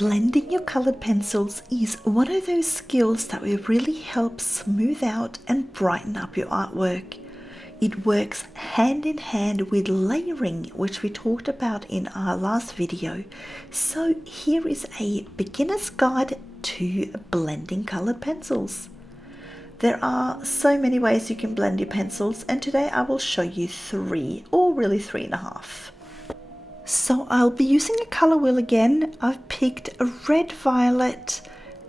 Blending your colored pencils is one of those skills that will really help smooth out and brighten up your artwork. It works hand in hand with layering, which we talked about in our last video. So here is a beginner's guide to blending colored pencils. There are so many ways you can blend your pencils, and today I will show you 3, or really 3.5. So I'll be using a color wheel again. I've picked a red violet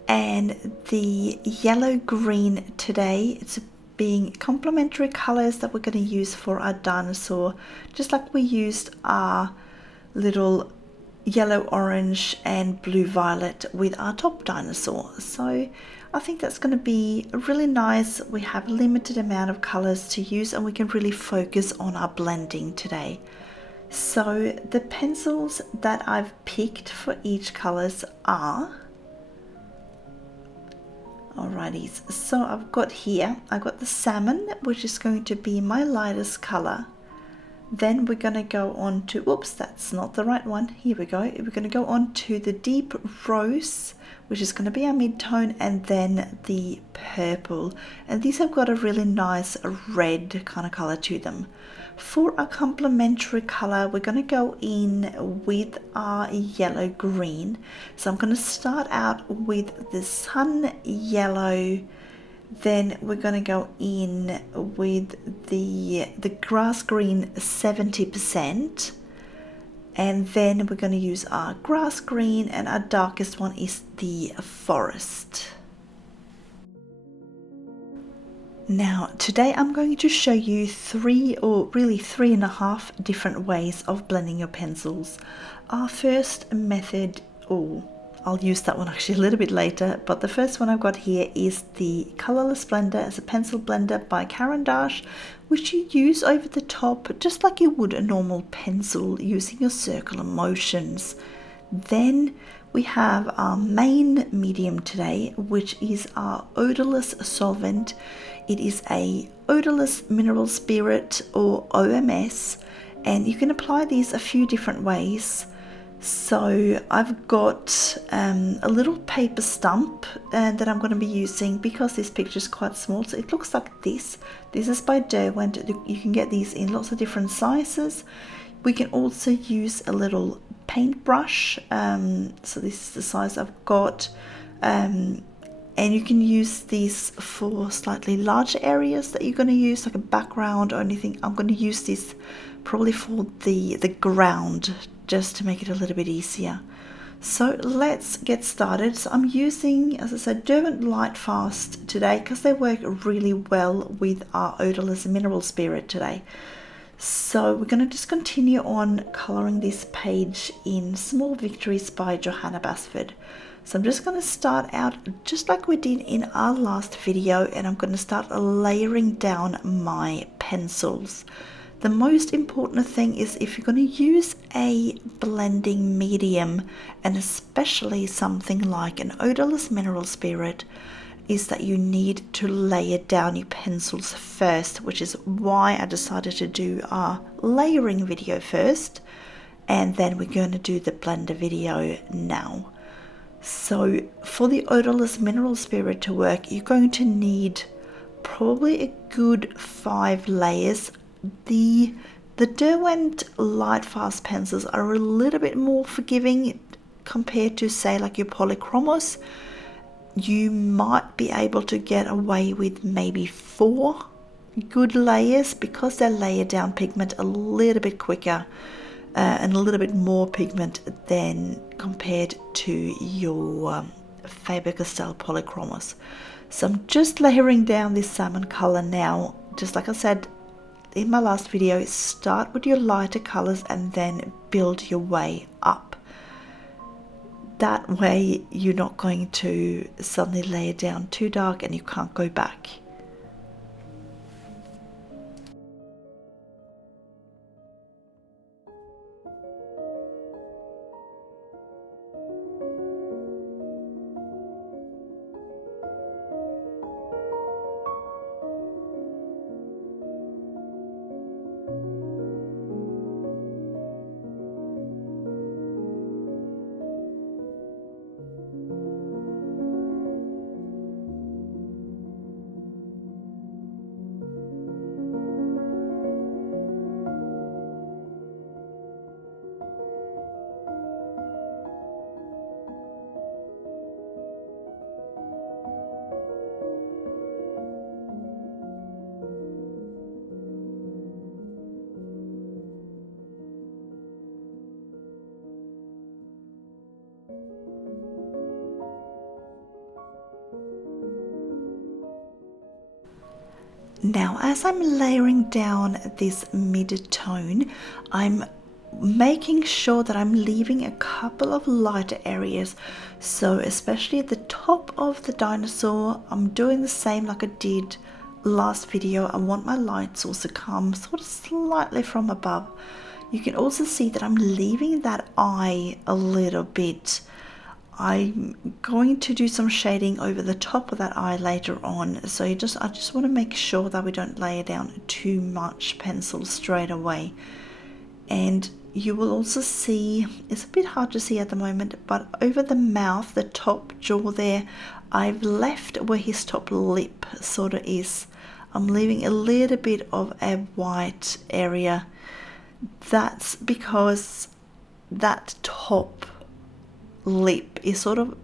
and the yellow green today. It's being complementary colors that we're going to use for our dinosaur, just like we used our little yellow orange and blue violet with our top dinosaur. So I think that's going to be really nice. We have a limited amount of colors to use and we can really focus on our blending today. So the pencils that I've picked for each colors are, alrighty, so I've got the salmon, which is going to be my lightest color. Then we're going to go on to, oops, that's not the right one. Here we go. We're going to go on to the deep rose, which is going to be our mid-tone, and then the purple. And these have got a really nice red kind of color to them. For a complementary color, we're going to go in with our yellow green. So I'm going to start out with the sun yellow. Then we're going to go in with the grass green 70%. And then we're going to use our grass green, and our darkest one is the forest. Now, today I'm going to show you 3, or really 3.5 different ways of blending your pencils. Our first method, I'll use that one actually a little bit later, but the first one I've got here is the Colorless Blender as a pencil blender by Caran d'Ache, which you use over the top just like you would a normal pencil using your circular motions. Then we have our main medium today, which is our odorless solvent. It is a odorless mineral spirit, or OMS, and you can apply these a few different ways. So I've got a little paper stump that I'm going to be using because this picture is quite small, so it looks like this. This is by Derwent. You can get these in lots of different sizes. We can also use a little paintbrush, so this is the size I've got, and you can use these for slightly larger areas that you're going to use, like a background or anything. I'm going to use this probably for the ground, just to make it a little bit easier. So let's get started. So I'm using, as I said, Derwent Lightfast today because they work really well with our odorless mineral spirit today. So we're going to just continue on coloring this page in Small Victories by Johanna Basford. So I'm just going to start out just like we did in our last video, and I'm going to start layering down my pencils. The most important thing is, if you're going to use a blending medium, and especially something like an odorless mineral spirit, is that you need to layer down your pencils first, which is why I decided to do our layering video first, and then we're going to do the blender video now. So for the odorless mineral spirit to work, you're going to need probably a good 5 layers. The Derwent Lightfast pencils are a little bit more forgiving compared to, say, like your polychromos. You might be able to get away with maybe 4 good layers because they layer down pigment a little bit quicker and a little bit more pigment than compared to your Faber-Castell polychromos. So I'm just layering down this salmon color now. Just like I said in my last video, start with your lighter colors and then build your way up. That way you're not going to suddenly lay it down too dark and you can't go back. Now, as I'm layering down this mid-tone, I'm making sure that I'm leaving a couple of lighter areas. So especially at the top of the dinosaur, I'm doing the same like I did last video. I want my light source to come sort of slightly from above. You can also see that I'm leaving that eye a little bit. I'm going to do some shading over the top of that eye later on, so I just want to make sure that we don't lay down too much pencil straight away. And you will also see, it's a bit hard to see at the moment, but over the mouth, the top jaw there, I've left where his top lip sort of is. I'm leaving a little bit of a white area. That's because that top lip is sort of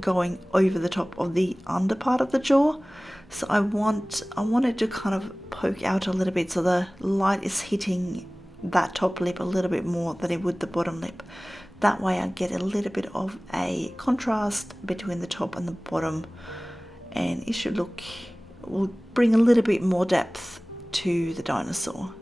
going over the top of the under part of the jaw, so I want it to kind of poke out a little bit so the light is hitting that top lip a little bit more than it would the bottom lip. That way I get a little bit of a contrast between the top and the bottom, and it will bring a little bit more depth to the dinosaur.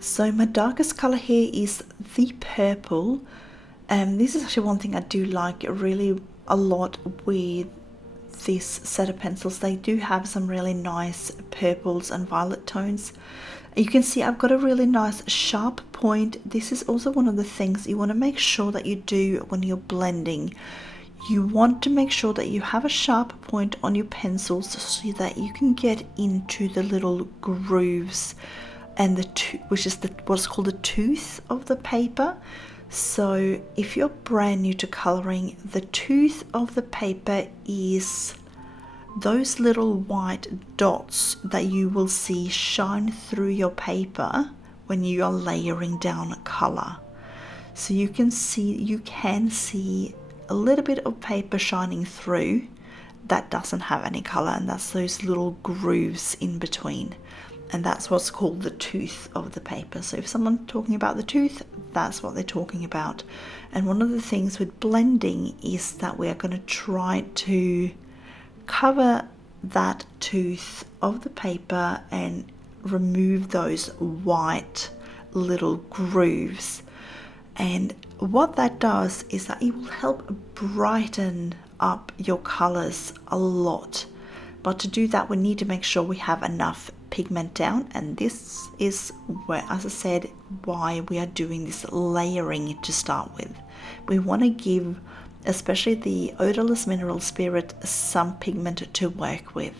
So my darkest color here is the purple. This is actually one thing I do like really a lot with this set of pencils. They do have some really nice purples and violet tones. You can see I've got a really nice sharp point. This is also one of the things you want to make sure that you do when you're blending. You want to make sure that you have a sharp point on your pencils so that you can get into the little grooves and which is what's called the tooth of the paper. So if you're brand new to coloring, the tooth of the paper is those little white dots that you will see shine through your paper when you are layering down color. So you can see a little bit of paper shining through that doesn't have any color, and that's those little grooves in between. And that's what's called the tooth of the paper. So if someone's talking about the tooth, that's what they're talking about. And one of the things with blending is that we are going to try to cover that tooth of the paper and remove those white little grooves. And what that does is that it will help brighten up your colors a lot. But to do that, we need to make sure we have enough pigment down, and this is where, as I said, why we are doing this layering to start with. We want to give especially the odorless mineral spirit some pigment to work with.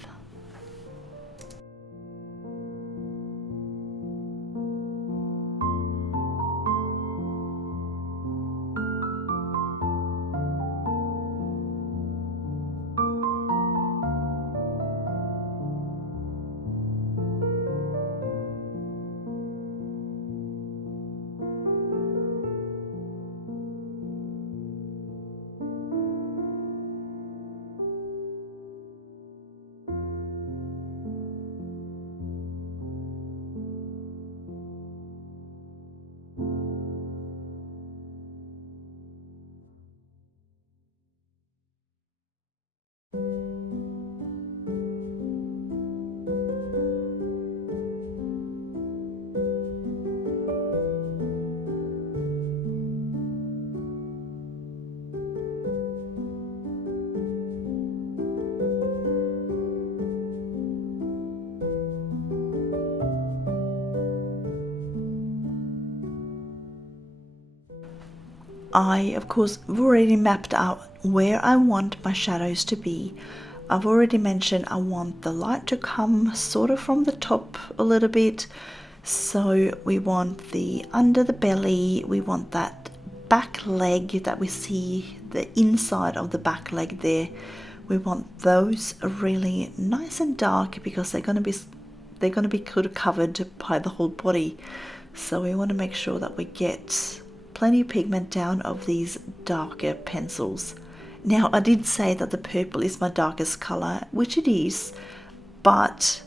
I, of course, have already mapped out where I want my shadows to be. I've already mentioned I want the light to come sort of from the top a little bit. So we want the under the belly, we want that back leg that we see, the inside of the back leg there. We want those really nice and dark because they're going to be kind of covered by the whole body. So we want to make sure that we get plenty of pigment down of these darker pencils. Now, I did say that the purple is my darkest color, which it is, but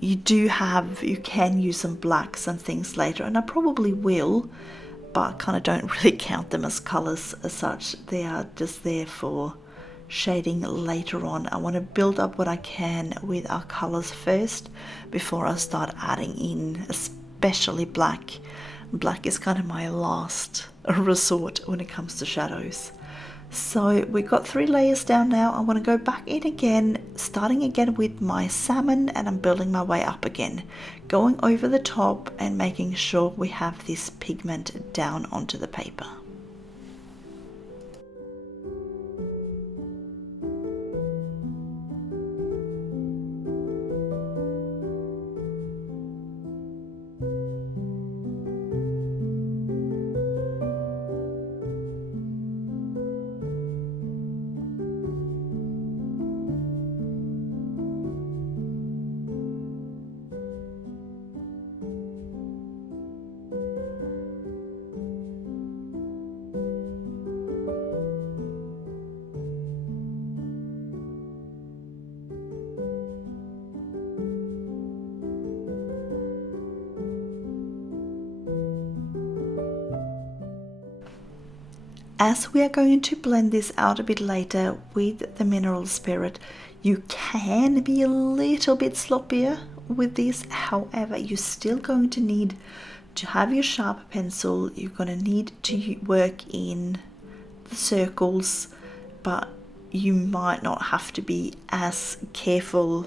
you can use some blacks and things later, and I probably will, but I kind of don't really count them as colors as such. They are just there for shading later on. I want to build up what I can with our colors first before I start adding in especially black. Black is kind of my last resort when it comes to shadows. So we've got 3 layers down now. I want to go back in again, starting again with my salmon, and I'm building my way up again, going over the top and making sure we have this pigment down onto the paper. As we are going to blend this out a bit later with the mineral spirit, you can be a little bit sloppier with this. However, you're still going to need to have your sharp pencil. You're going to need to work in the circles, but you might not have to be as careful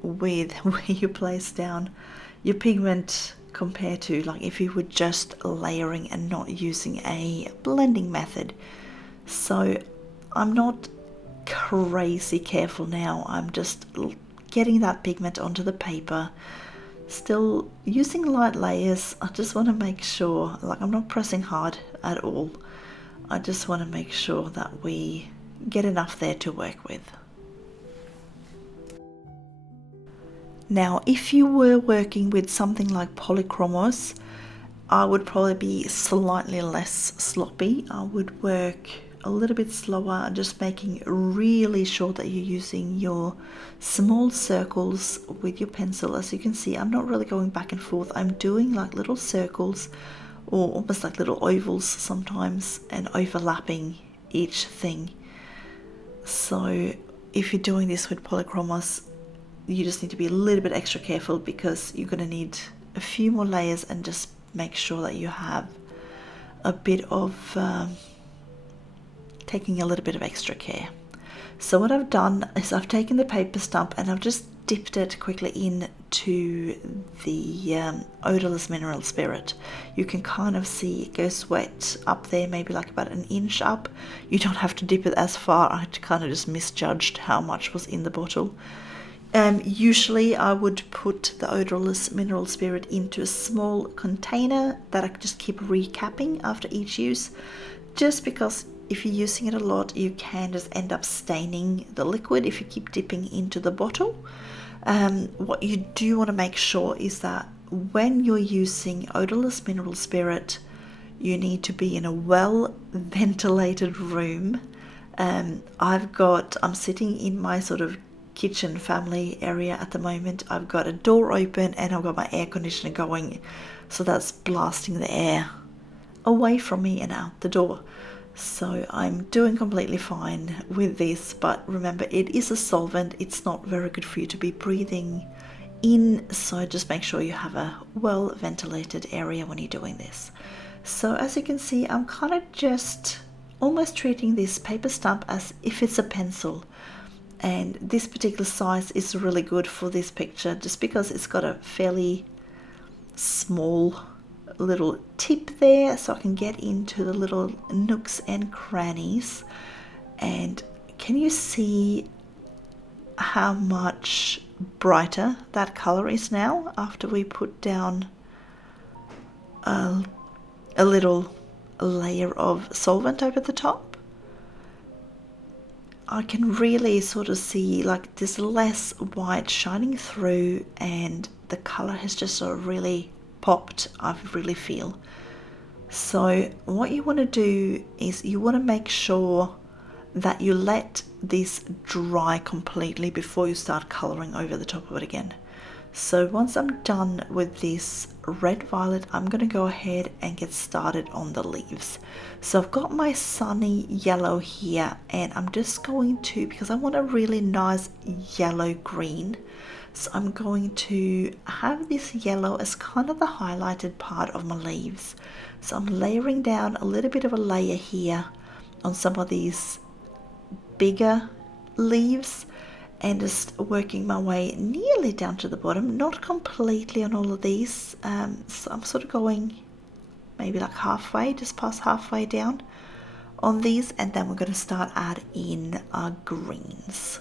with where you place down your pigment compared to like if you were just layering and not using a blending method. So I'm not crazy careful now. I'm just getting that pigment onto the paper, still using light layers. I just want to make sure, like, I'm not pressing hard at all. I just want to make sure that we get enough there to work with. Now, if you were working with something like polychromos, I would probably be slightly less sloppy. I would work a little bit slower, just making really sure that you're using your small circles with your pencil. As you can see, I'm not really going back and forth. I'm doing like little circles or almost like little ovals sometimes and overlapping each thing. So if you're doing this with polychromos, you just need to be a little bit extra careful because you're going to need a few more layers and just make sure that you have a bit of taking a little bit of extra care. So what I've done is I've taken the paper stump and I've just dipped it quickly into the odorless mineral spirit. You can kind of see it goes wet up there, maybe like about an inch up. You don't have to dip it as far. I kind of just misjudged how much was in the bottle. Usually I would put the odorless mineral spirit into a small container that I could just keep recapping after each use, just because if you're using it a lot, you can just end up staining the liquid if you keep dipping into the bottle. What you do want to make sure is that when you're using odorless mineral spirit, you need to be in a well ventilated room. I'm sitting in my sort of kitchen family area at the moment. I've got a door open and I've got my air conditioner going, so that's blasting the air away from me and out the door. So I'm doing completely fine with this, but remember, it is a solvent. It's not very good for you to be breathing in, so just make sure you have a well ventilated area when you're doing this. So as you can see, I'm kind of just almost treating this paper stump as if it's a pencil. And this particular size is really good for this picture just because it's got a fairly small little tip there, so I can get into the little nooks and crannies. And can you see how much brighter that color is now after we put down a little layer of solvent over the top? I can really sort of see like there's less white shining through, and the color has just sort of really popped, I really feel. So what you want to do is you want to make sure that you let this dry completely before you start coloring over the top of it again. So once I'm done with this red violet, I'm going to go ahead and get started on the leaves. So I've got my sunny yellow here, and I'm just going to, because I want a really nice yellow green, so I'm going to have this yellow as kind of the highlighted part of my leaves. So I'm layering down a little bit of a layer here on some of these bigger leaves, and just working my way nearly down to the bottom, not completely on all of these. So I'm sort of going maybe like halfway, just past halfway down on these, and then we're going to start add in our greens.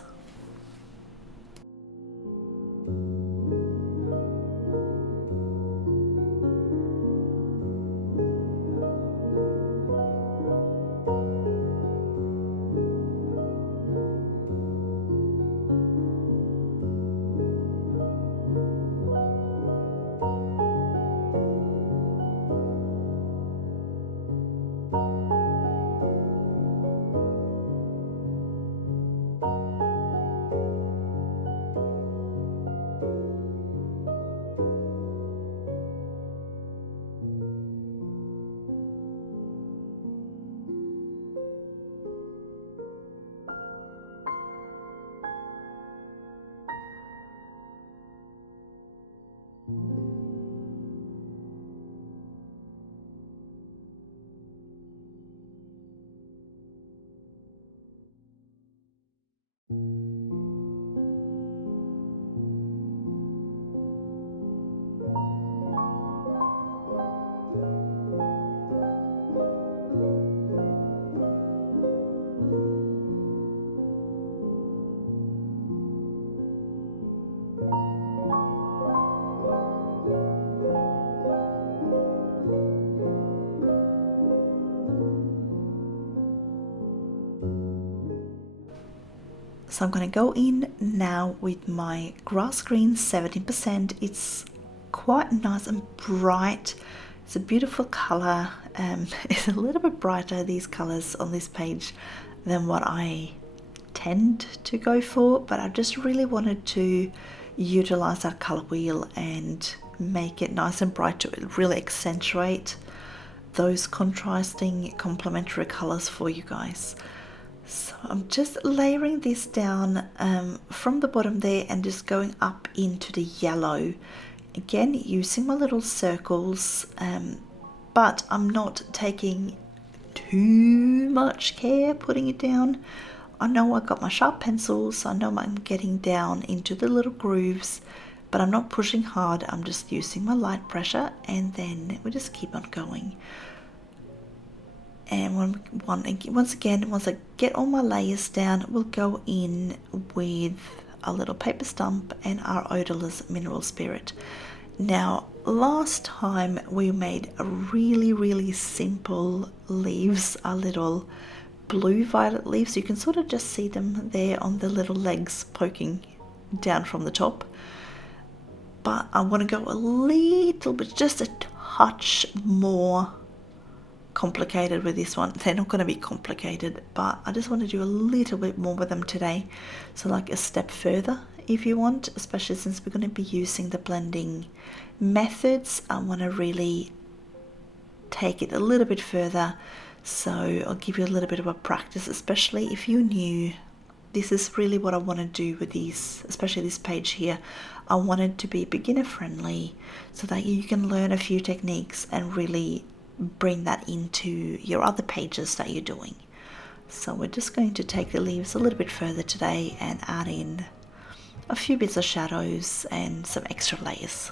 So I'm going to go in now with my grass green 17%. It's quite nice and bright. It's a beautiful color. It's a little bit brighter, these colors on this page, than what I tend to go for, but I just really wanted to utilize that color wheel and make it nice and bright to really accentuate those contrasting complementary colors for you guys. So I'm just layering this down from the bottom there and just going up into the yellow. Again, using my little circles, but I'm not taking too much care putting it down. I know I got my sharp pencils, so I know I'm getting down into the little grooves, but I'm not pushing hard. I'm just using my light pressure, and then we just keep on going. And once again, once I get all my layers down, we'll go in with a little paper stump and our odorless mineral spirit. Now, last time we made a really simple leaves, our little blue violet leaves. You can sort of just see them there on the little legs poking down from the top. But I want to go a little bit, just a touch more complicated with this one. They're not going to be complicated, but I just want to do a little bit more with them today. So like a step further if you want, especially since we're going to be using the blending methods. I want to really take it a little bit further. So I'll give you a little bit of a practice, especially if you're new. This is really what I want to do with these, especially this page here. I want it to be beginner friendly so that you can learn a few techniques and really bring that into your other pages that you're doing. So we're just going to take the leaves a little bit further today and add in a few bits of shadows and some extra layers.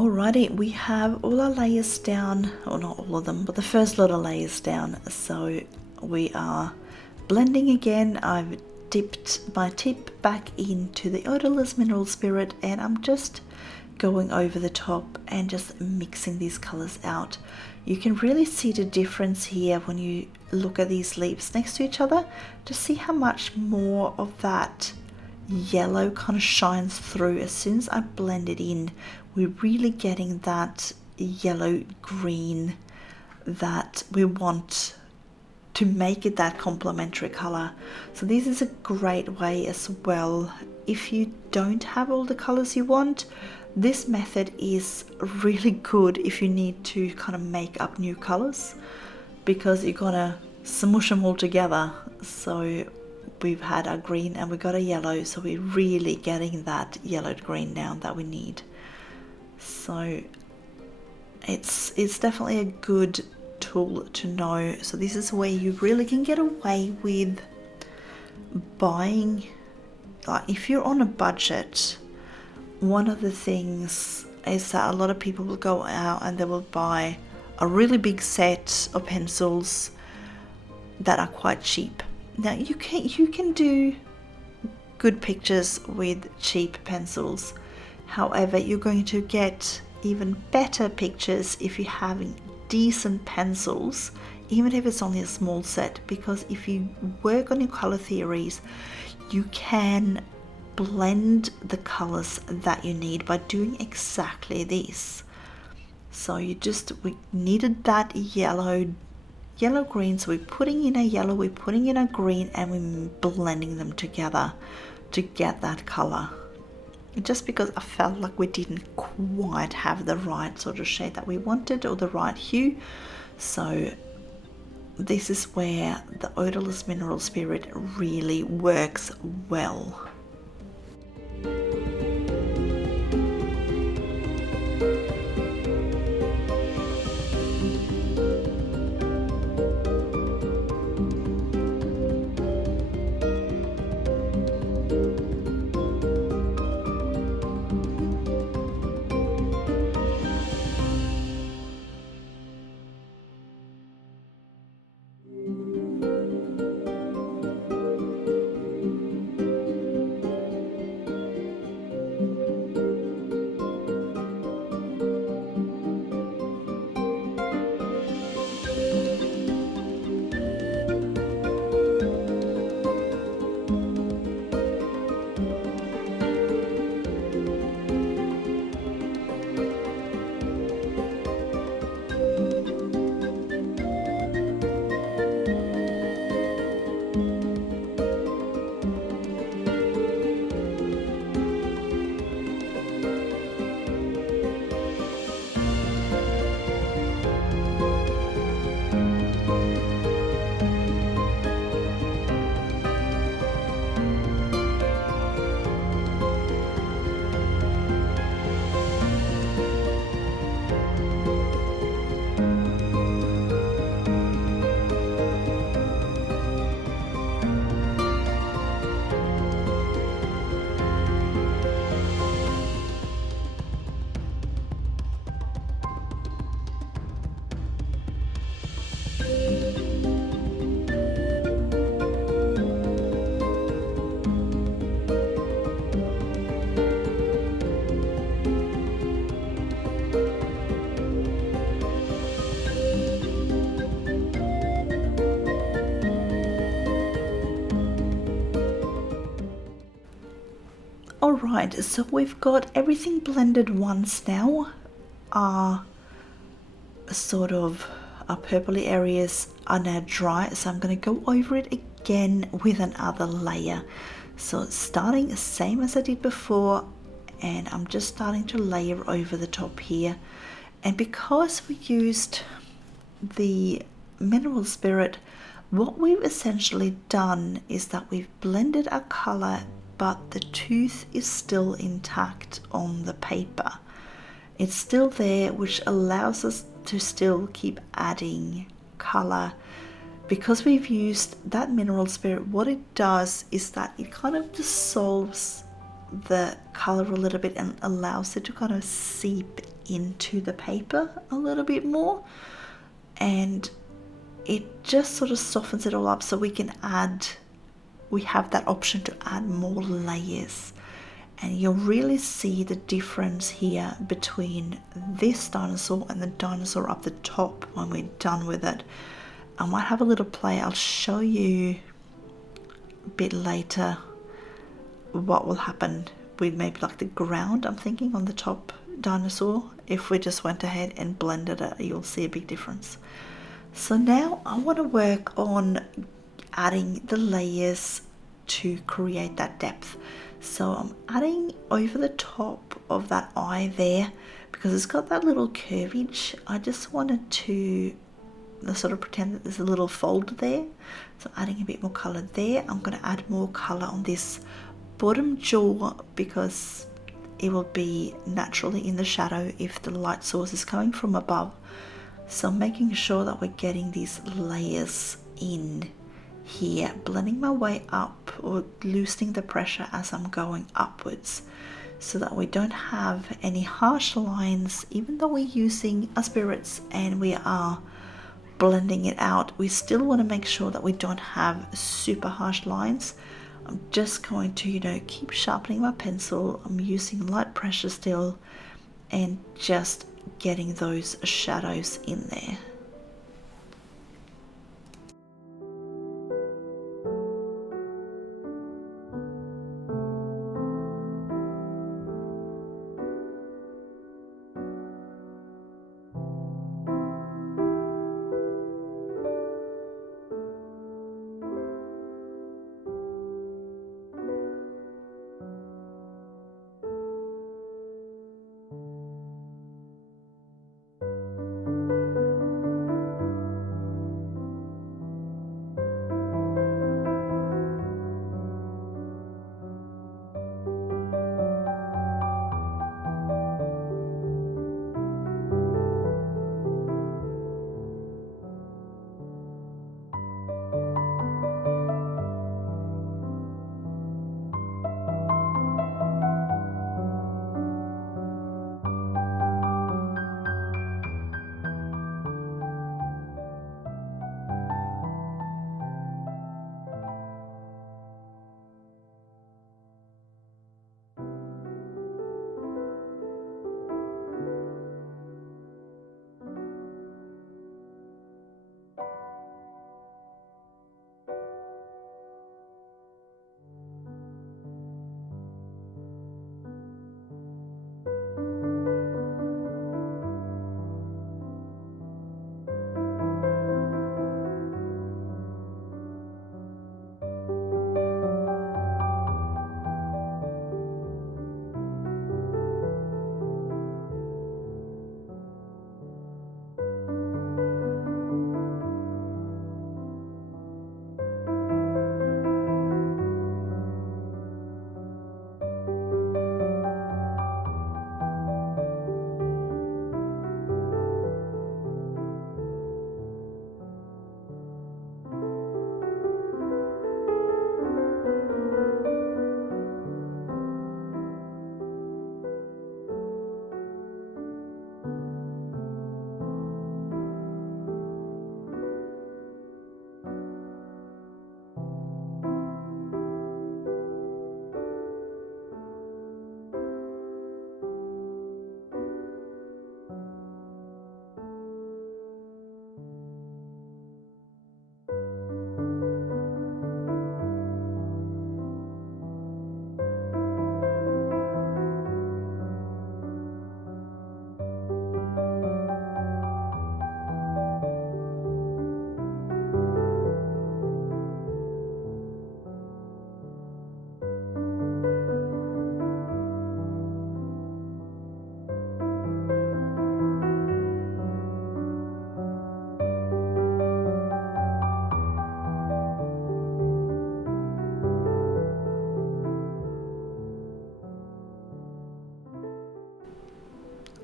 Alrighty, we have all our layers down, or not all of them, but the first lot of layers down. So we are blending again. I've dipped my tip back into the odorless mineral spirit, and I'm just going over the top and just mixing these colors out. You can really see the difference here when you look at these leaves next to each other to see how much more of that yellow kind of shines through. As soon as I blend it in, we're really getting that yellow green that we want to make it that complementary color. So this is a great way as well. If you don't have all the colors you want, this method is really good if you need to kind of make up new colors, because you're gonna smush them all together. So we've had our green and we got a yellow, so we're really getting that yellowed green now that we need. So it's definitely a good tool to know. So this is where you really can get away with buying, like if you're on a budget, one of the things is that a lot of people will go out and they will buy a really big set of pencils that are quite cheap. Now you can do good pictures with cheap pencils. However, you're going to get even better pictures if you're having decent pencils, even if it's only a small set, because if you work on your color theories, you can blend the colors that you need by doing exactly this. So we needed that yellow green, so we're putting in a yellow, we're putting in a green, and we're blending them together to get that color. Just because I felt like we didn't quite have the right sort of shade that we wanted, or the right hue. So this is where the odorless mineral spirit really works well. Alright, so we've got everything blended once now. Our purpley areas are now dry, so I'm going to go over it again with another layer. So starting same as I did before, and I'm just starting to layer over the top here. And because we used the mineral spirit, what we've essentially done is that we've blended our color, but the tooth is still intact on the paper. It's still there, which allows us to still keep adding color. Because we've used that mineral spirit, what it does is that it kind of dissolves the color a little bit and allows it to kind of seep into the paper a little bit more, and it just sort of softens it all up, so we have that option to add more layers. And you'll really see the difference here between this dinosaur and the dinosaur up the top when we're done with it. I might have a little play. I'll show you a bit later what will happen with maybe like the ground, I'm thinking, on the top dinosaur. If we just went ahead and blended it, you'll see a big difference. So now I want to work on adding the layers to create that depth. So I'm adding over the top of that eye there, because it's got that little curvage. I just wanted to sort of pretend that there's a little fold there. So adding a bit more color there. I'm going to add more color on this bottom jaw, because it will be naturally in the shadow if the light source is coming from above. So I'm making sure that we're getting these layers in here, blending my way up or loosening the pressure as I'm going upwards, so that we don't have any harsh lines. Even though we're using our spirits and we are blending it out, we still want to make sure that we don't have super harsh lines. I'm just going to, keep sharpening my pencil. I'm using light pressure still, and just getting those shadows in there.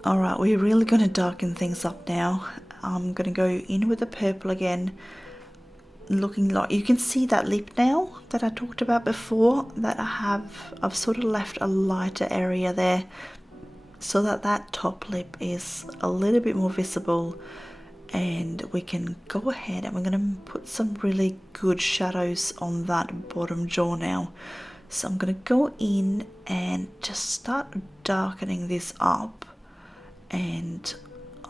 Alright, we're really going to darken things up now. I'm going to go in with the purple again, looking like, you can see that lip now that I talked about before, that I've sort of left a lighter area there so that that top lip is a little bit more visible, and we can go ahead and we're going to put some really good shadows on that bottom jaw now. So I'm going to go in and just start darkening this up, and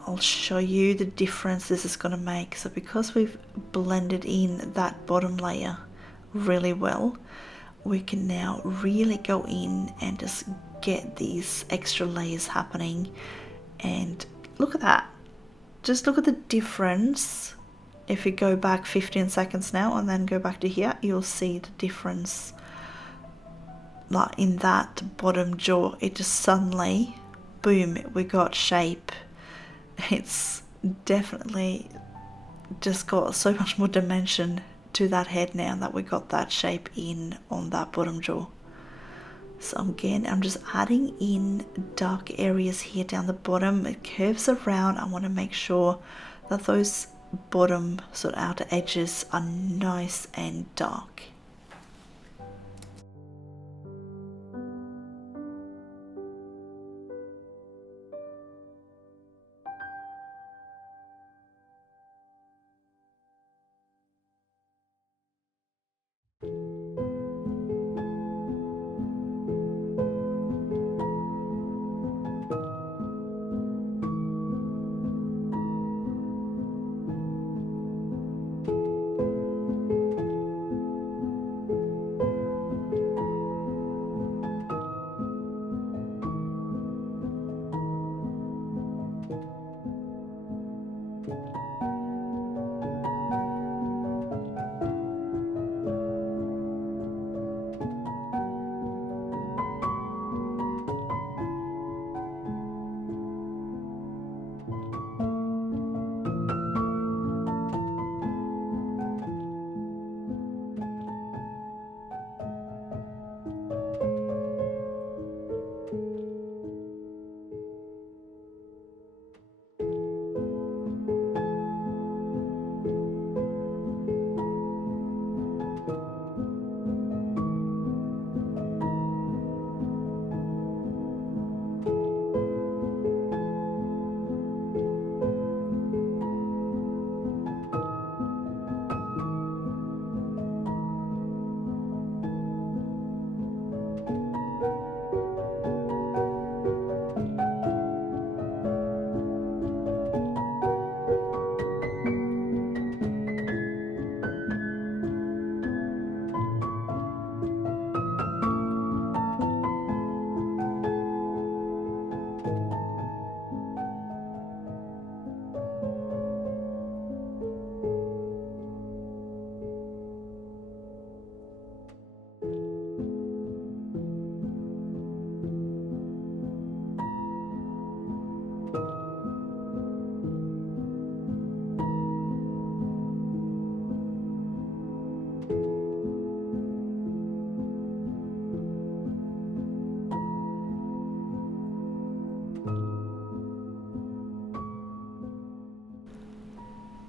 I'll show you the difference this is going to make. So because we've blended in that bottom layer really well, we can now really go in and just get these extra layers happening. And look at that, just look at the difference. If you go back 15 seconds now and then go back to here, you'll see the difference. Like in that bottom jaw, it just suddenly, boom, we got shape. It's definitely just got so much more dimension to that head now that we got that shape in on that bottom jaw. So again, I'm just adding in dark areas here down the bottom. It curves around. I want to make sure that those bottom sort of outer edges are nice and dark.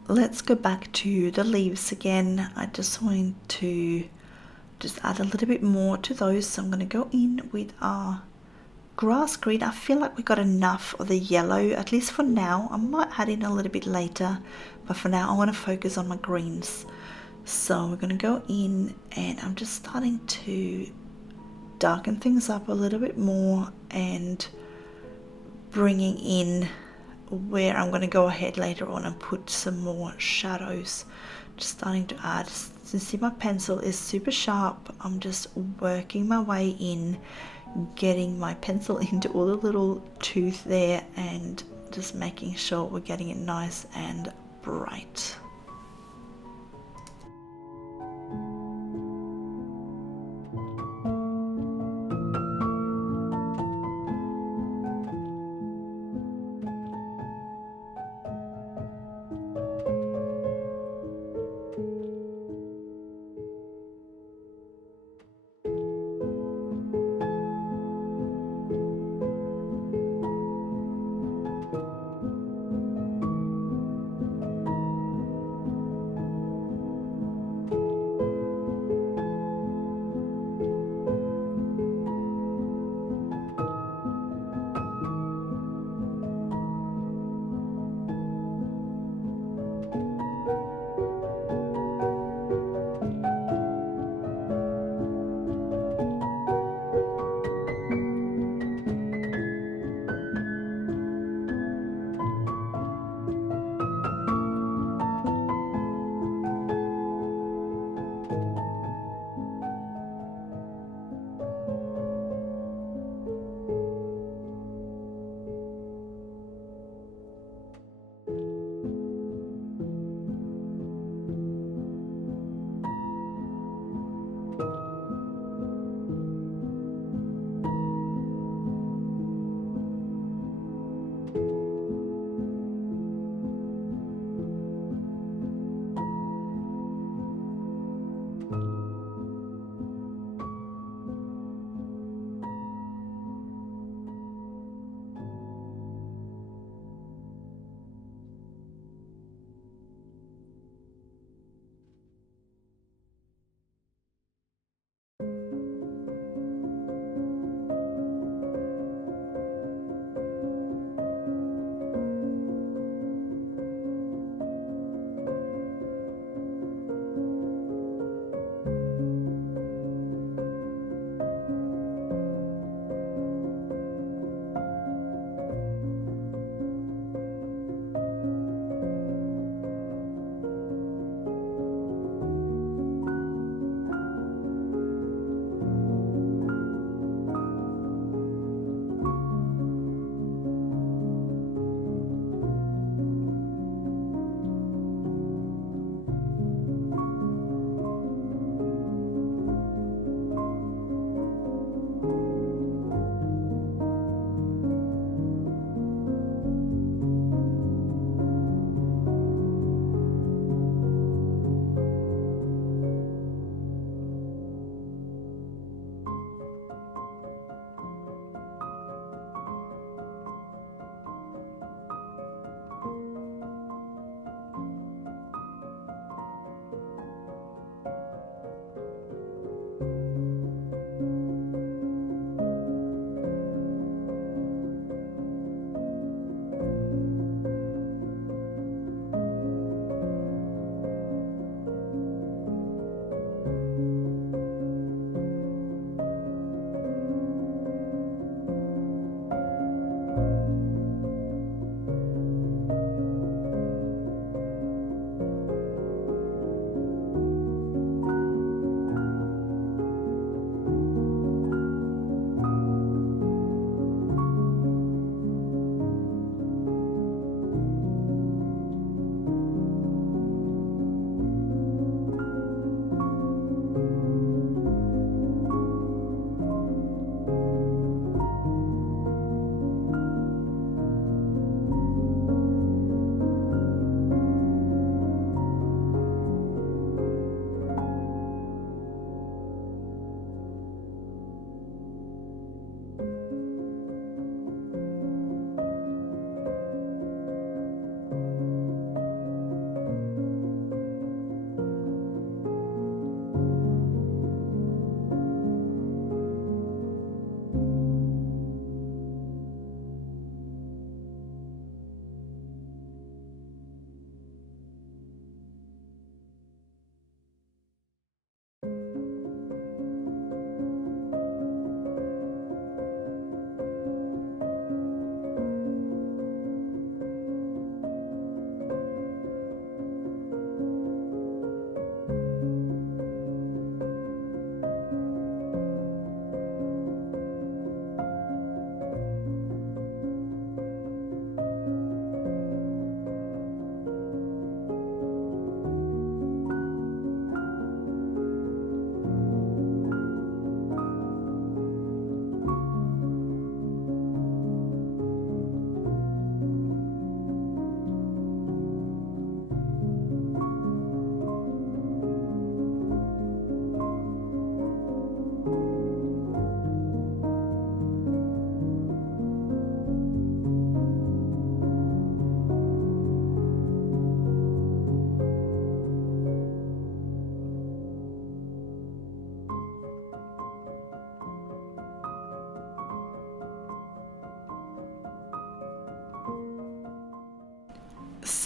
Let's go back to the leaves again. I just want to just add a little bit more to those. So I'm going to go in with our grass green. I feel like we got enough of the yellow, at least for now. I might add in a little bit later, but for now I want to focus on my greens. So we're going to go in and I'm just starting to darken things up a little bit more and bringing in where I'm going to go ahead later on and put some more shadows. Just starting to add. You see my pencil is super sharp. I'm just working my way in, getting my pencil into all the little tooth there and just making sure we're getting it nice and bright.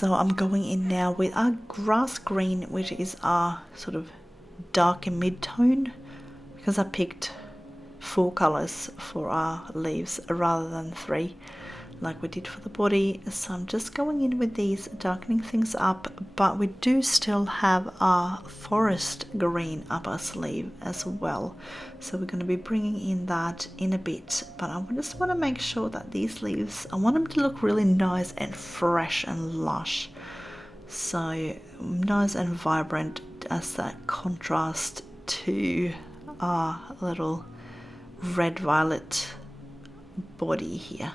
So I'm going in now with our grass green, which is our sort of dark and mid-tone, because I picked 4 colors for our leaves rather than 3 like we did for the body. So I'm just going in with these, darkening things up, but we do still have our forest green up our sleeve as well, so we're going to be bringing in that in a bit. But I just want to make sure that these leaves, I want them to look really nice and fresh and lush, so nice and vibrant as that contrast to our little red violet body here.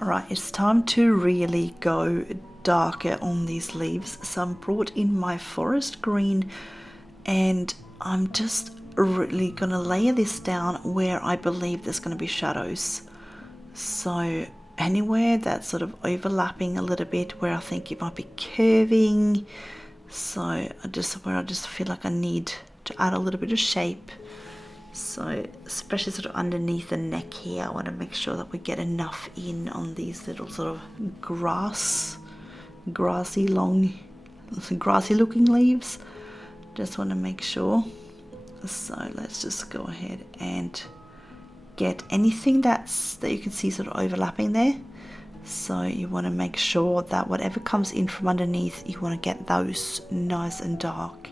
Alright, it's time to really go darker on these leaves. So I brought in my forest green and I'm just really gonna layer this down where I believe there's gonna be shadows. So anywhere that's sort of overlapping a little bit, where I think it might be curving, so where I just feel like I need to add a little bit of shape. So especially sort of underneath the neck here, I want to make sure that we get enough in on these little sort of grass grassy looking leaves. Just want to make sure. So let's just go ahead and get anything that you can see sort of overlapping there. So you want to make sure that whatever comes in from underneath, you want to get those nice and dark.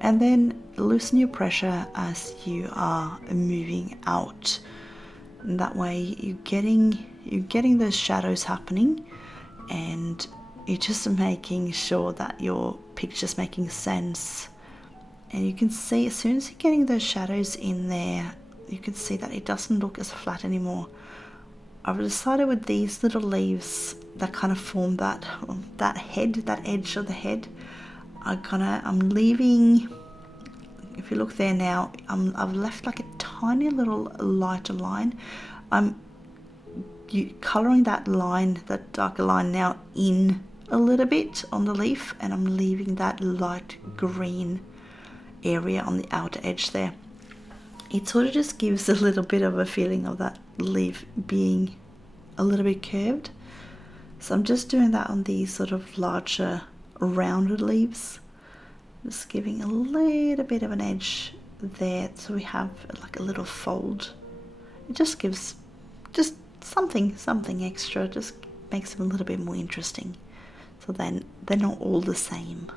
And then loosen your pressure as you are moving out. And that way you're getting those shadows happening, and you're just making sure that your picture's making sense. And you can see as soon as you're getting those shadows in there, you can see that it doesn't look as flat anymore. I've decided with these little leaves that kind of form that edge of the head, I'm leaving, if you look there now, I've left like a tiny little lighter line. I'm colouring that line, that darker line now, in a little bit on the leaf, and I'm leaving that light green area on the outer edge there. It sort of just gives a little bit of a feeling of that leaf being a little bit curved. So I'm just doing that on these sort of larger rounded leaves, just giving a little bit of an edge there so we have like a little fold. It just gives just something extra, just makes them a little bit more interesting, so then they're not all the same.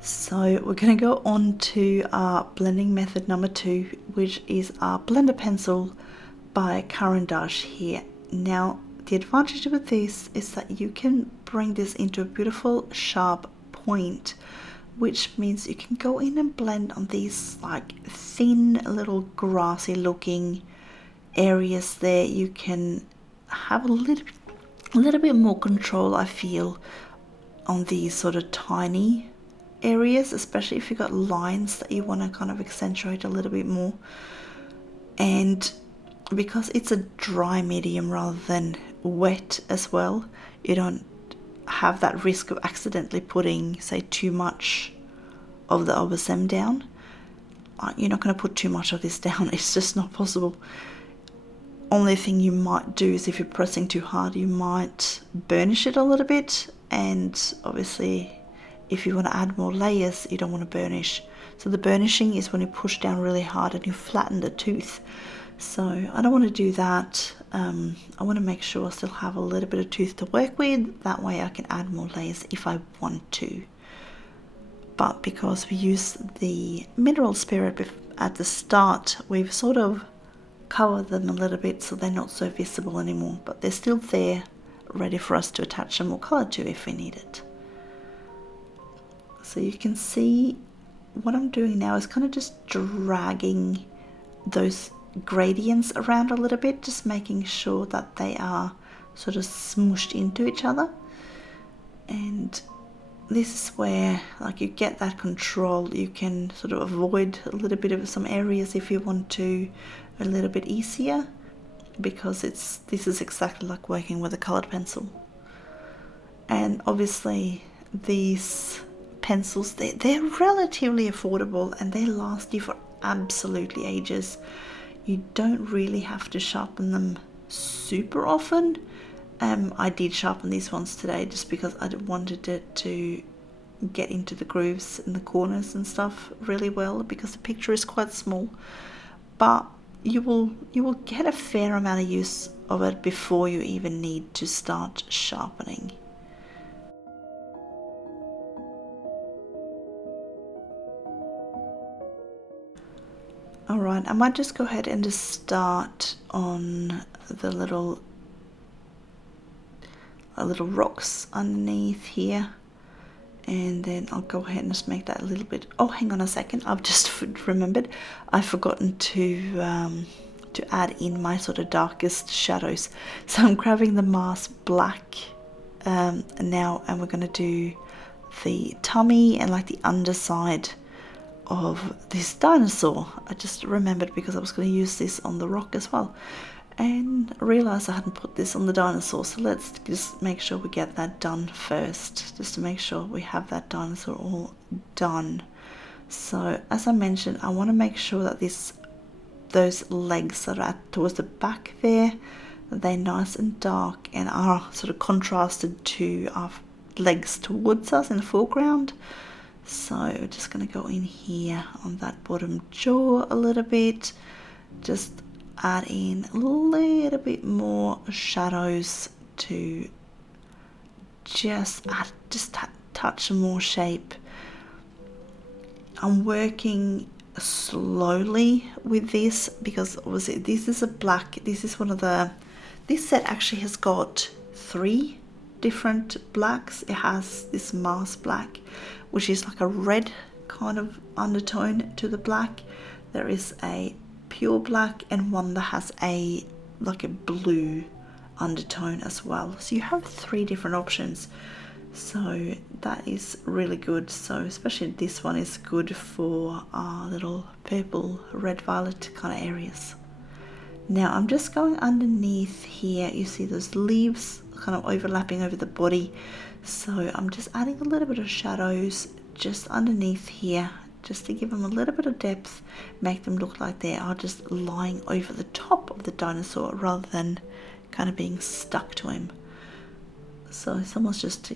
So we're going to go on to our blending method number 2, which is our blender pencil by Caran d'Ache here. Now the advantage with this is that you can bring this into a beautiful sharp point, which means you can go in and blend on these like thin little grassy looking areas there. You can have a little bit more control, I feel, on these sort of tiny areas, especially if you've got lines that you want to kind of accentuate a little bit more. And because it's a dry medium rather than wet as well, you don't have that risk of accidentally putting, say, too much of the OSM down. You're not going to put too much of this down, it's just not possible. Only thing you might do is if you're pressing too hard, you might burnish it a little bit, and obviously if you want to add more layers, you don't want to burnish. So the burnishing is when you push down really hard and you flatten the tooth. So I don't want to do that. I want to make sure I still have a little bit of tooth to work with. That way I can add more layers if I want to. But because we use the mineral spirit at the start, we've sort of covered them a little bit so they're not so visible anymore. But they're still there, ready for us to attach some more color to if we need it. So you can see what I'm doing now is kind of just dragging those gradients around a little bit, just making sure that they are sort of smooshed into each other. And this is where like you get that control. You can sort of avoid a little bit of some areas if you want to a little bit easier, because this is exactly like working with a colored pencil. And obviously these pencils, they're relatively affordable and they last you for absolutely ages. You don't really have to sharpen them super often. I did sharpen these ones today just because I wanted it to get into the grooves in the corners and stuff really well, because the picture is quite small. But you will get a fair amount of use of it before you even need to start sharpening. Alright, I might just go ahead and just start on the little rocks underneath here, and then I'll go ahead and just make that a little bit. Oh, hang on a second, I've just remembered I've forgotten to add in my sort of darkest shadows. So I'm grabbing the Mars black now, and we're going to do the tummy and like the underside of this dinosaur. I just remembered because I was going to use this on the rock as well, and realized I hadn't put this on the dinosaur. So let's just make sure we get that done first, just to make sure we have that dinosaur all done. So as I mentioned, I want to make sure that those legs that are towards the back there, they're nice and dark and are sort of contrasted to our legs towards us in the foreground. So we're just going to go in here on that bottom jaw a little bit, just add in a little bit more shadows to just add touch more shape. I'm working slowly with this because obviously this is a black, this set actually has got 3 different blacks. It has this Mars black, which is like a red kind of undertone to the black. There is a pure black and one that has like a blue undertone as well. So you have 3 different options. So that is really good. So especially this one is good for our little purple, red, violet kind of areas. Now I'm just going underneath here. You see those leaves kind of overlapping over the body. So I'm just adding a little bit of shadows just underneath here, just to give them a little bit of depth, make them look like they are just lying over the top of the dinosaur rather than kind of being stuck to him. So someone's just,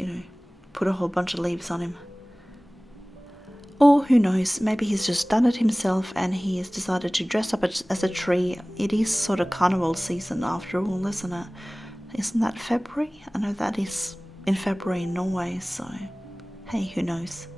put a whole bunch of leaves on him. Or who knows, maybe he's just done it himself and he has decided to dress up as a tree. It is sort of carnival season after all, isn't it? Isn't that February? I know that is in February in Norway, so hey, who knows?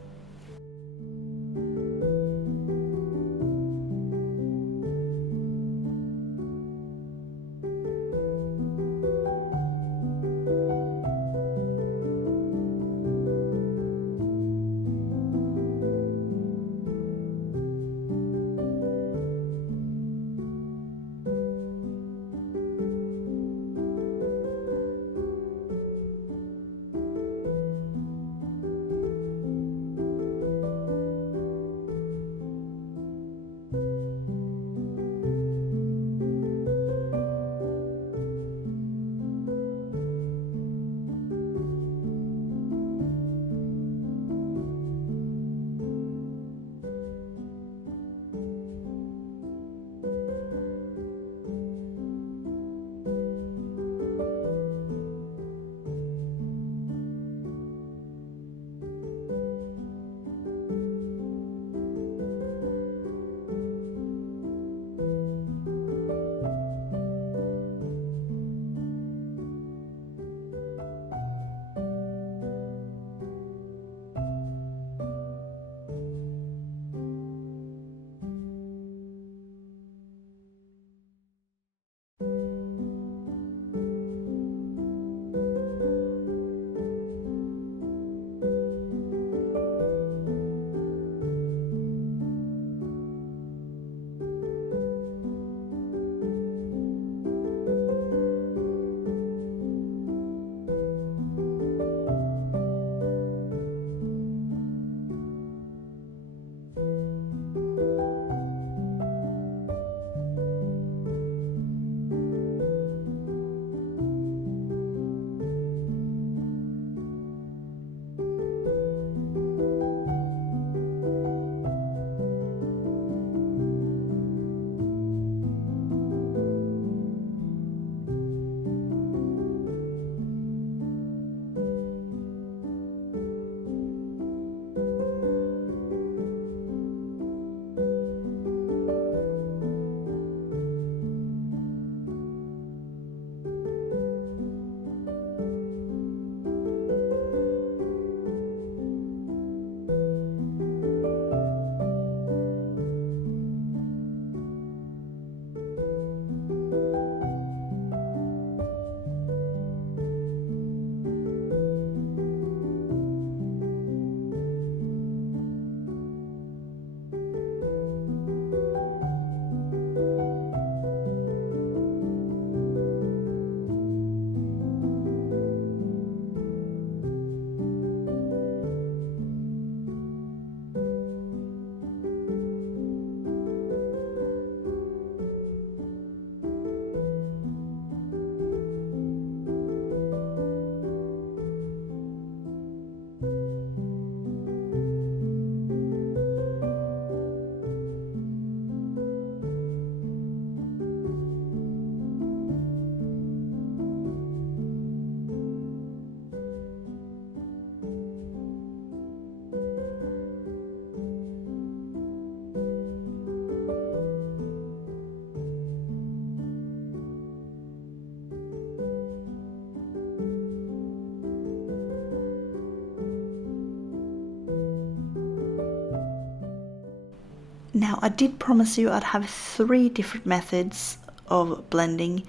Now I did promise you I'd have 3 different methods of blending.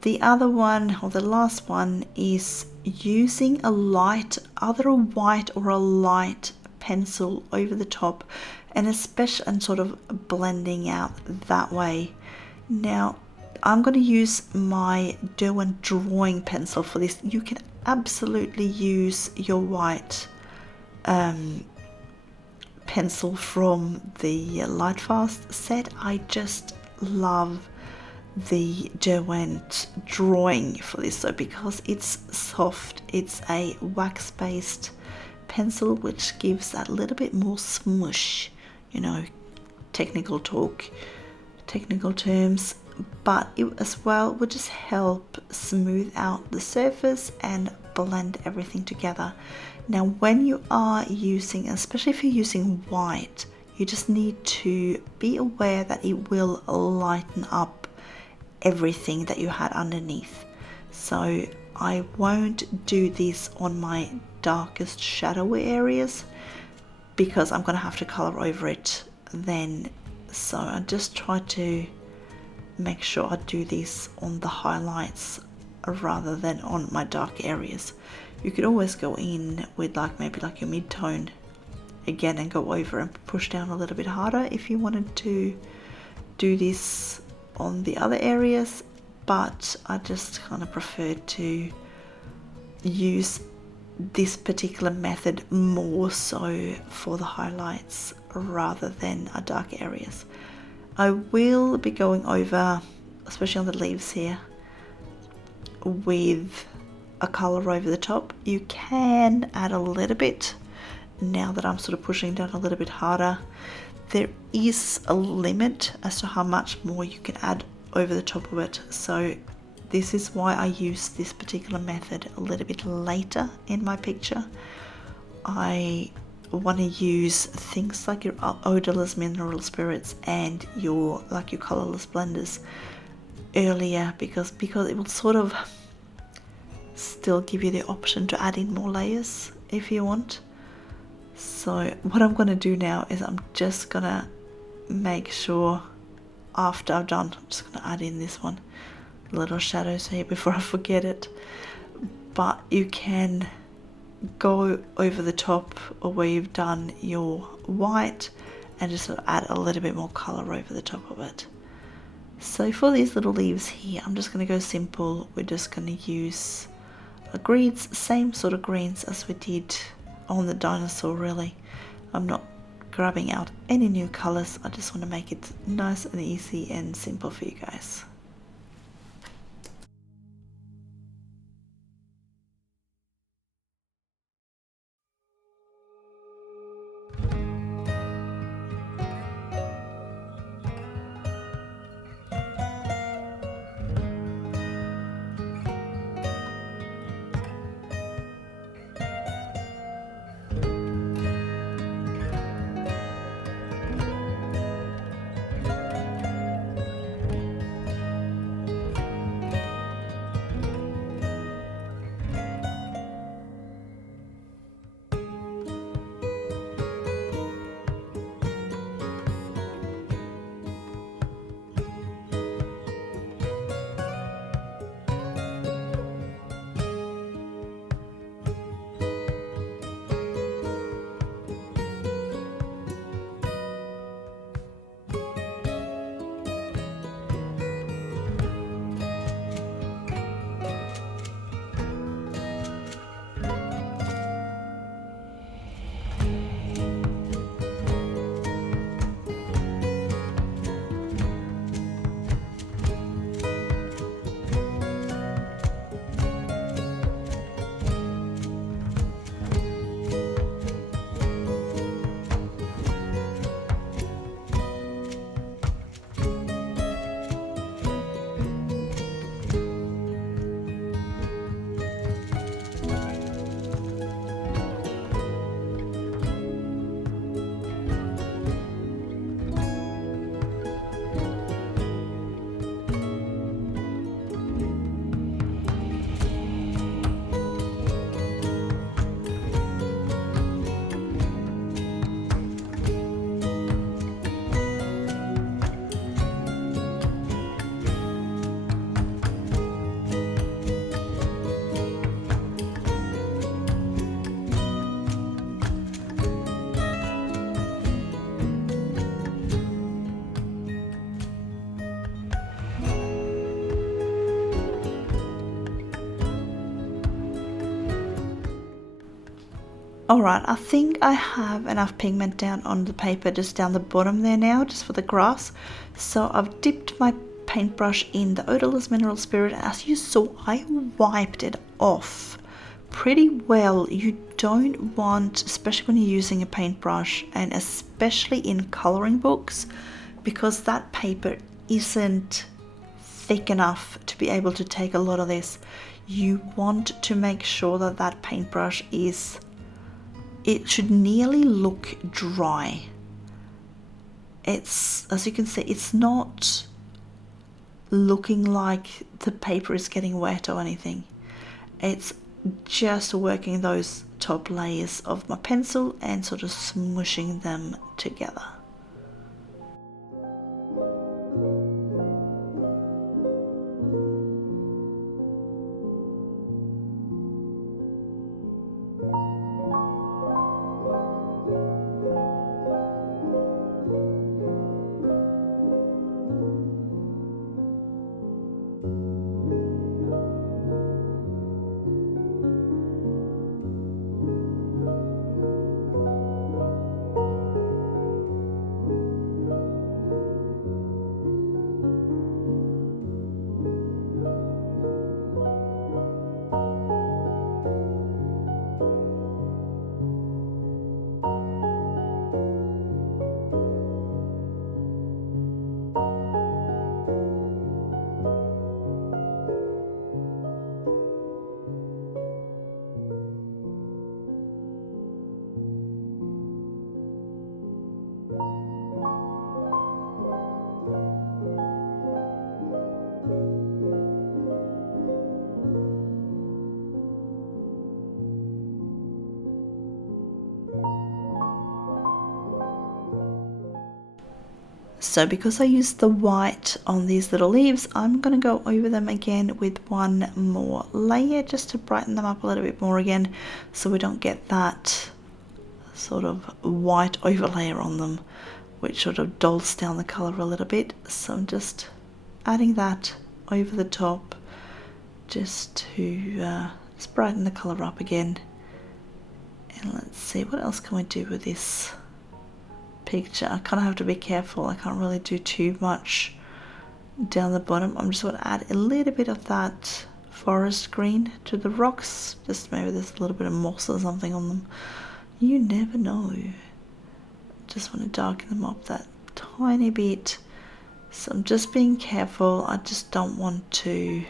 The other one, or the last one, is using either a white or a light pencil over the top, and sort of blending out that way. Now I'm going to use my Derwent drawing pencil for this. You can absolutely use your white pencil from the Lightfast set. I just love the Derwent drawing for this, so because it's soft, it's a wax based pencil which gives that little bit more smush, you know, technical talk, technical terms, but it as well would just help smooth out the surface and blend everything together. Now when you are using, especially if you're using white, you just need to be aware that it will lighten up everything that you had underneath. So I won't do this on my darkest shadowy areas because I'm gonna have to color over it then. So I just try to make sure I do this on the highlights rather than on my dark areas. You could always go in with like maybe like your mid-tone again and go over and push down a little bit harder if you wanted to do this on the other areas, but I just kind of prefer to use this particular method more so for the highlights rather than our dark areas. I will be going over, especially on the leaves here, with a color over the top. You can add a little bit now that I'm sort of pushing down a little bit harder. There is a limit as to how much more you can add over the top of it, so this is why I use this particular method a little bit later in my picture. I want to use things like your odorless mineral spirits and your colorless blenders earlier because it will sort of still give you the option to add in more layers if you want. So what I'm going to do now is I'm just going to make sure after I've done, I'm just going to add in this one, little shadows here before I forget it. But you can go over the top or where you've done your white and just sort of add a little bit more color over the top of it. So for these little leaves here, I'm just going to go simple. We're just going to use greens, same sort of greens as we did on the dinosaur really. I'm not grabbing out any new colors. I just want to make it nice and easy and simple for you guys. Alright, I think I have enough pigment down on the paper, just down the bottom there now, just for the grass. So I've dipped my paintbrush in the odorless mineral spirit. As you saw, I wiped it off pretty well. You don't want, especially when you're using a paintbrush, and especially in coloring books, because that paper isn't thick enough to be able to take a lot of this. You want to make sure that that paintbrush is, it should nearly look dry. It's, as you can see, it's not looking like the paper is getting wet or anything. It's just working those top layers of my pencil and sort of smushing them together. So because I used the white on these little leaves, I'm going to go over them again with one more layer just to brighten them up a little bit more again, so we don't get that sort of white overlayer on them, which sort of dulls down the colour a little bit. So I'm just adding that over the top just to just brighten the colour up again. And let's see, what else can we do with this picture? I kind of have to be careful. I can't really do too much down the bottom. I'm just going to add a little bit of that forest green to the rocks. Just maybe there's a little bit of moss or something on them. You never know. Just want to darken them up that tiny bit. So I'm just being careful. I just don't want to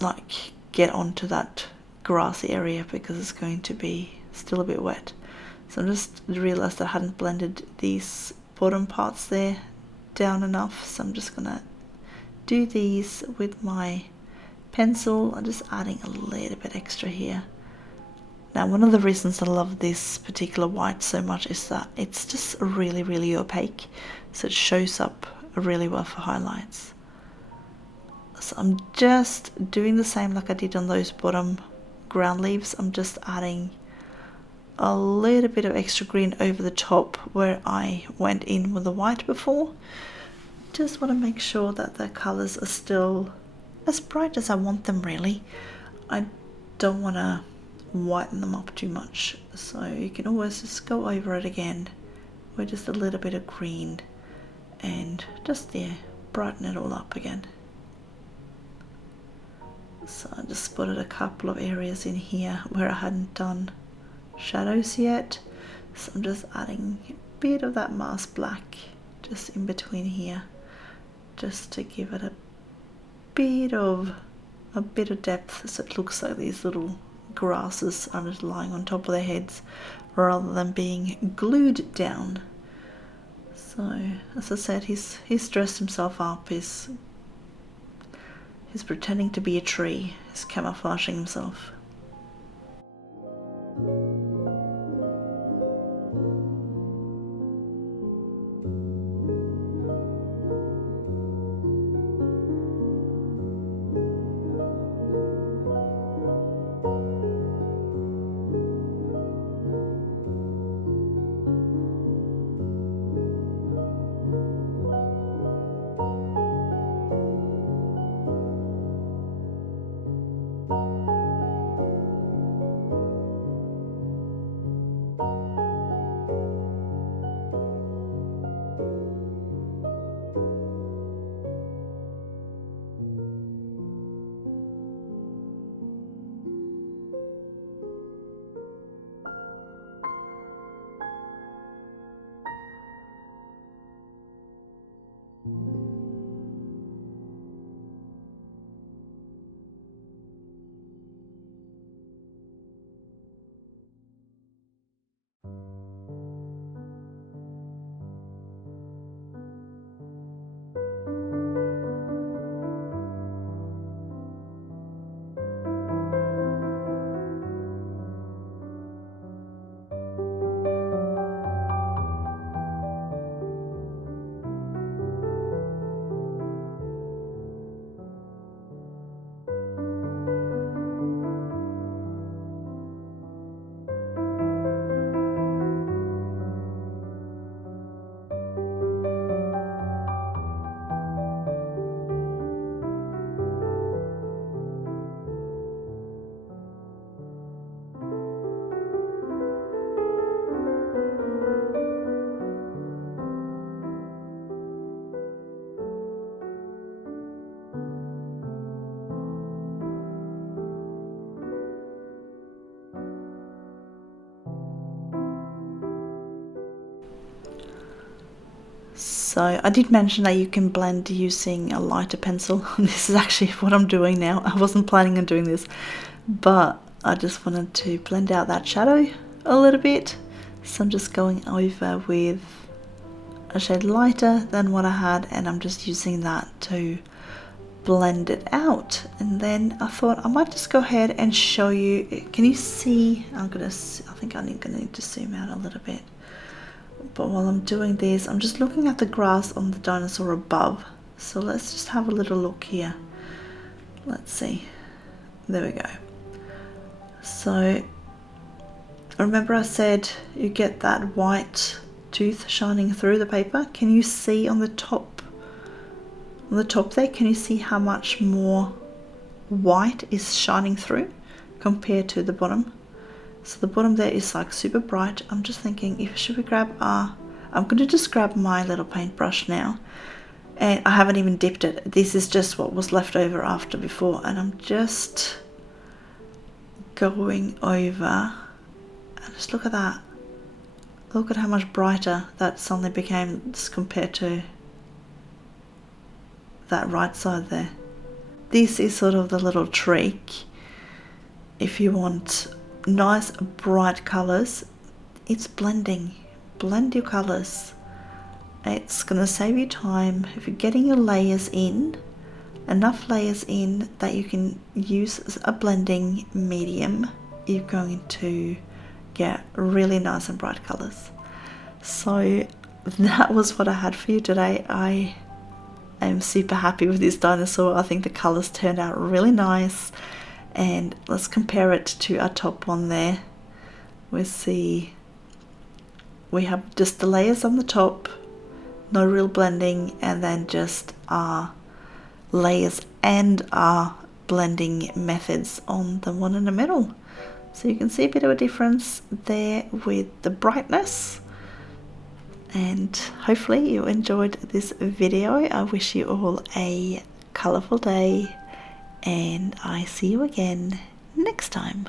like get onto that grassy area because it's going to be still a bit wet. So I just realized I hadn't blended these bottom parts there down enough, so I'm just gonna do these with my pencil. I'm just adding a little bit extra here. Now, one of the reasons I love this particular white so much is that it's just really, really opaque, so it shows up really well for highlights. So I'm just doing the same like I did on those bottom ground leaves. I'm just adding a little bit of extra green over the top where I went in with the white before. Just want to make sure that the colors are still as bright as I want them, really. I don't want to whiten them up too much, so you can always just go over it again with just a little bit of green and just brighten it all up again. So I just spotted a couple of areas in here where I hadn't done shadows yet, so I'm just adding a bit of that Mars black just in between here, just to give it a bit of depth, so it looks like these little grasses are just lying on top of their heads rather than being glued down. So as I said, he's dressed himself up, he's pretending to be a tree, he's camouflaging himself. So I did mention that you can blend using a lighter pencil. This is actually what I'm doing now. I wasn't planning on doing this, but I just wanted to blend out that shadow a little bit. So I'm just going over with a shade lighter than what I had, and I'm just using that to blend it out. And then I thought I might just go ahead and show you. Can you see? I think I'm gonna need to zoom out a little bit. But while I'm doing this, I'm just looking at the grass on the dinosaur above. So let's just have a little look here. Let's see. There we go. So remember I said you get that white tooth shining through the paper? Can you see on the top? On the top there, can you see how much more white is shining through compared to the bottom? So the bottom there is like super bright. I'm just thinking, if should we grab I'm going to just grab my little paintbrush now, and I haven't even dipped it. This is just what was left over after before, and I'm just going over, and just look at that. Look at how much brighter that suddenly became just compared to that right side there. This is sort of the little trick. If you want nice bright colors, it's blending. Blend your colors. It's gonna save you time. If you're getting your layers in, enough layers in that you can use as a blending medium, you're going to get really nice and bright colors. So that was what I had for you today. I am super happy with this dinosaur. I think the colors turned out really nice. And let's compare it to our top one there. We have just the layers on the top, no real blending, and then just our layers and our blending methods on the one in the middle. So you can see a bit of a difference there with the brightness. And hopefully you enjoyed this video. I wish you all a colourful day, and I see you again next time.